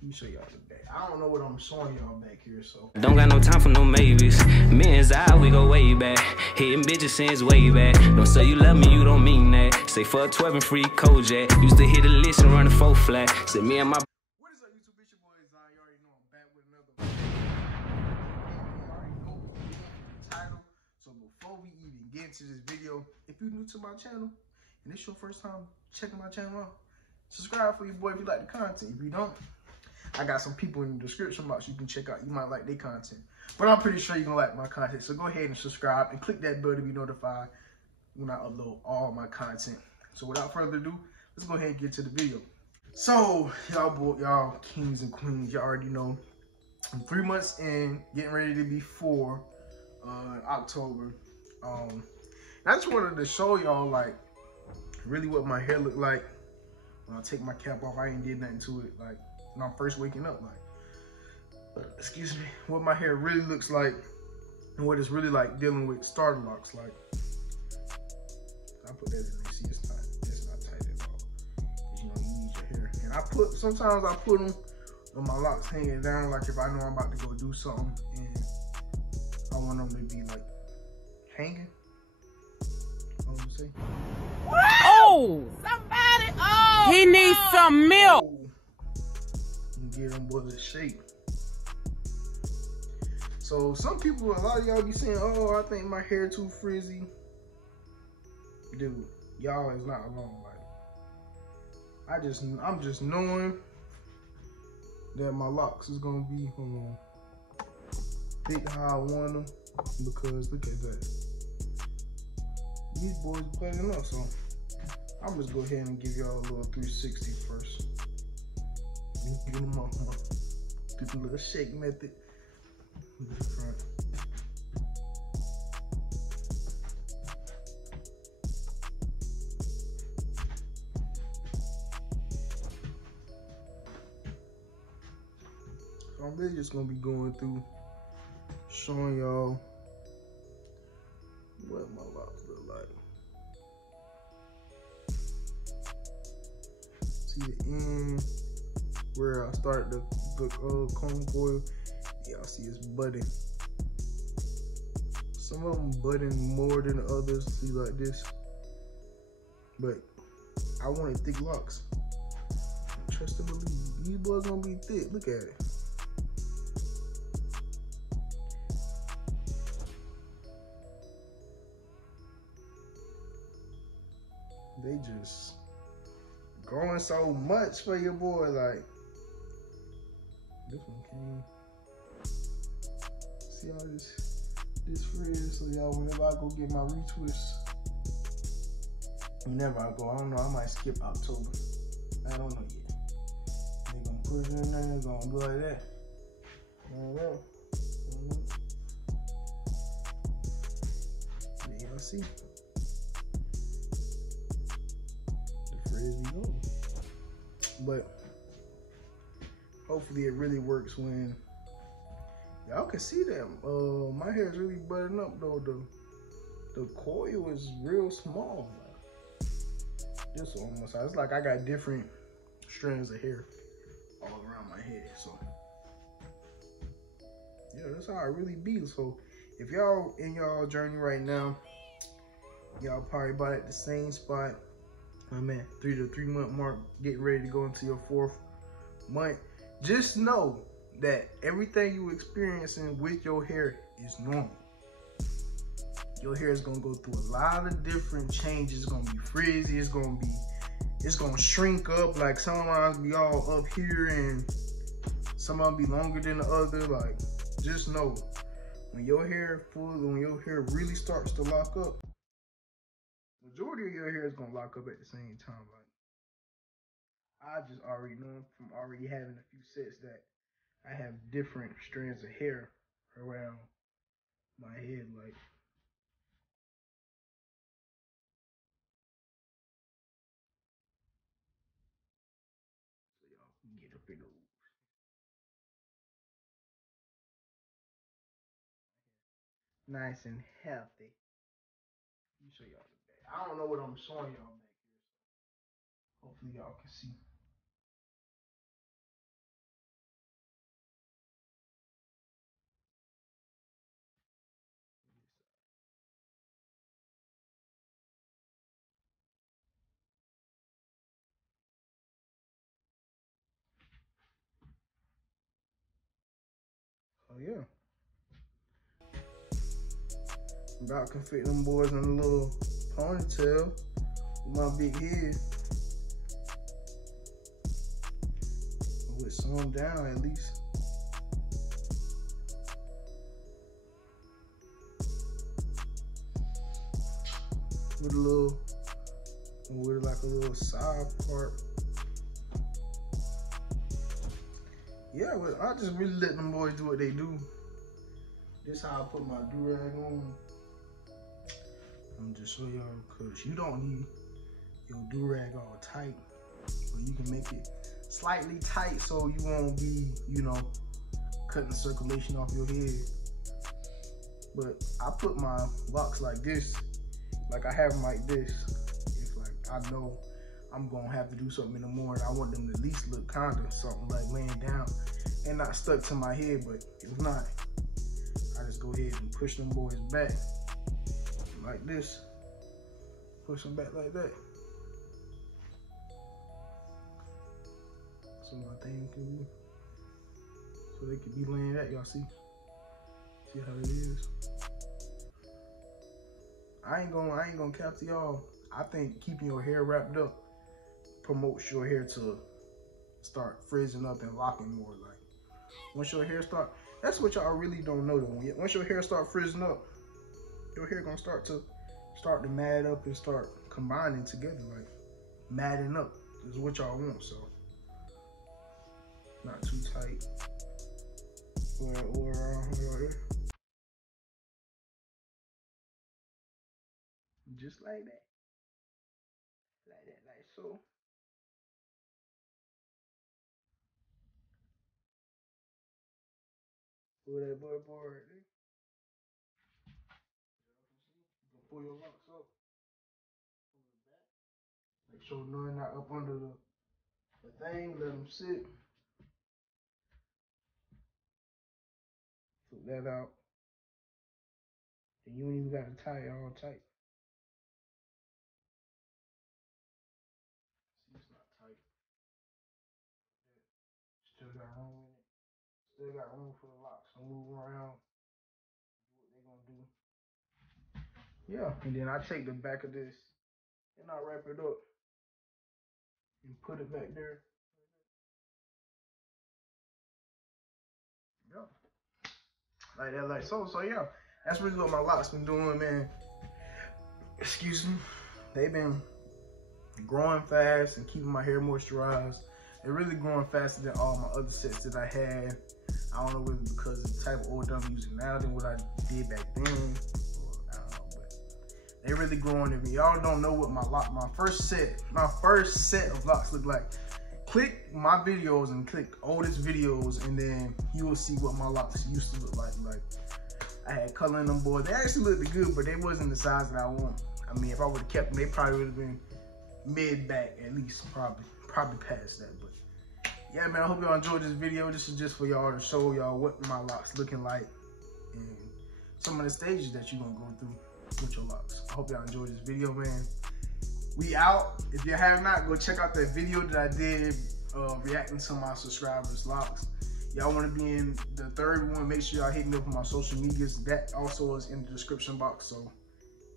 Let me show y'all the back. I don't know what I'm showing y'all back here, so. Don't got no time for no maybes. Me and Zy, we go way back. Hitting bitches since way back. Don't say you love me, you don't mean that. Say fuck 12 and free Kojak. Used to hit a list and run a 4 flat. Say me and my. What is up, YouTube? It's your boy Zy. You already know I'm back with another video. You already know the title. So before we even get into this video, if you're new to my channel and it's your first time checking my channel out, subscribe for your boy if you like the content. If you don't, I got some people in the description box you can check out. You might like their content, but I'm pretty sure you're gonna like my content. So go ahead and subscribe and click that bell to be notified when I upload all my content. So without further ado, let's go ahead and get to the video. So y'all kings and queens, y'all already know I'm 3 months in, getting ready to be 4 October. And I just wanted to show y'all like really what my hair looked like when I take my cap off. I ain't did nothing to it like when I'm first waking up, like excuse me, what my hair really looks like and what it's really like dealing with starter locks. Like I put that in there, see it's not tight at all, because you know you need your hair. And sometimes I put them on my locks hanging down, like if I know I'm about to go do something and I want them to be like hanging. You know what I'm saying? Oh! Somebody! Oh! He needs some milk! And get them boys a shape. So some people, a lot of y'all be saying, oh, I think my hair too frizzy. Dude, y'all is not alone. Like, I'm just knowing that my locks is gonna be thick how I want them, because look at that. These boys bugging up, so I'm just go ahead and give y'all a little 360 first. Give them do the little shake method. In the front. So I'm really just gonna be going through, showing y'all what my locks look like. See the end where I started the comb coil. Y'all see it's budding. Some of them budding more than the others. See like this, but I wanted thick locks. Trust and believe. These boys gonna be thick. Look at it. They just growing so much for your boy. Like this one came. See all this frizz. So y'all, whenever I go get my retwist, whenever I go, I don't know, I might skip October. I don't know yet. They gonna push it in there. They gonna do like that. Alright. Y'all see? We go. But hopefully it really works when y'all can see that my hair is really buttering up though. The coil is real small. Like, this almost, it's like I got different strands of hair all around my head. So yeah, that's how it really be. So if y'all in y'all journey right now, y'all probably about at the same spot I'm at, 3 to 3 month mark, getting ready to go into your 4th month. Just know that everything you experiencing with your hair is normal. Your hair is gonna go through a lot of different changes. It's gonna be frizzy. It's gonna shrink up. Like some of mine be all up here, and some of them be longer than the other. Like, just know when your hair really starts to lock up, majority of your hair is gonna lock up at the same time. Like, I just already know from already having a few sets that I have different strands of hair around my head. Like, so y'all can get up in those. Nice and healthy. Let me show y'all the back. I don't know what I'm showing y'all back here. Hopefully y'all can see. yeah. About to fit them boys in a little ponytail with my big head. With some down at least. With like a little side part. Yeah, well, I just really let them boys do what they do. This how I put my do-rag on. I'm just show y'all, cause you don't need your do-rag all tight, but you can make it slightly tight so you won't be, you know, cutting circulation off your head. But I put my locks like this, like I have them like this. If like I know I'm gonna have to do something in the morning, I want them to at least look kinda something like laying down and not stuck to my head. But if not, I just go ahead and push them boys back like this. Push them back like that. So my thing can be, so they can be laying that, y'all see? See how it is? I ain't gonna cap to y'all. I think keeping your hair wrapped up promotes your hair to start frizzing up and locking more. Like once your hair start, that's what y'all really don't know though. Once your hair start frizzing up, your hair gonna start to mad up and start combining together, like madding up is what y'all want. So not too tight or just like that, like so. Pull that boy right there. You can pull your locks up. Pull it back. Make sure none not up under the thing. Let them sit. Flip that out. And you ain't even got to tie it all tight. See, it's not tight. Still got room in it. Still got room for the locks to move around. Do what they're gonna do. Yeah, and then I take the back of this and I wrap it up and put it back there. Yeah. Like that, like so. So yeah, that's really what my locks been doing, man. Excuse me. They've been growing fast and keeping my hair moisturized. They're really growing faster than all my other sets that I had. I don't know whether it's because of the type of oil I'm using now than what I did back then. Or I don't know, but they're really growing. If y'all don't know what my first set of locks look like, click my videos and click oldest videos, and then you will see what my locks used to look like. Like I had color in them boys. They actually looked good, but they wasn't the size that I want. I mean, if I would have kept them, they probably would have been mid-back at least, probably past that. But yeah, man, I hope y'all enjoyed this video. This is just for y'all to show y'all what my locks looking like and some of the stages that you're gonna go through with your locks. I hope y'all enjoyed this video, man. We out. If you have not, go check out that video that I did reacting to my subscribers' locks. Y'all want to be in the third one, make sure y'all hit me up on my social medias. That also is in the description box. So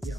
yeah.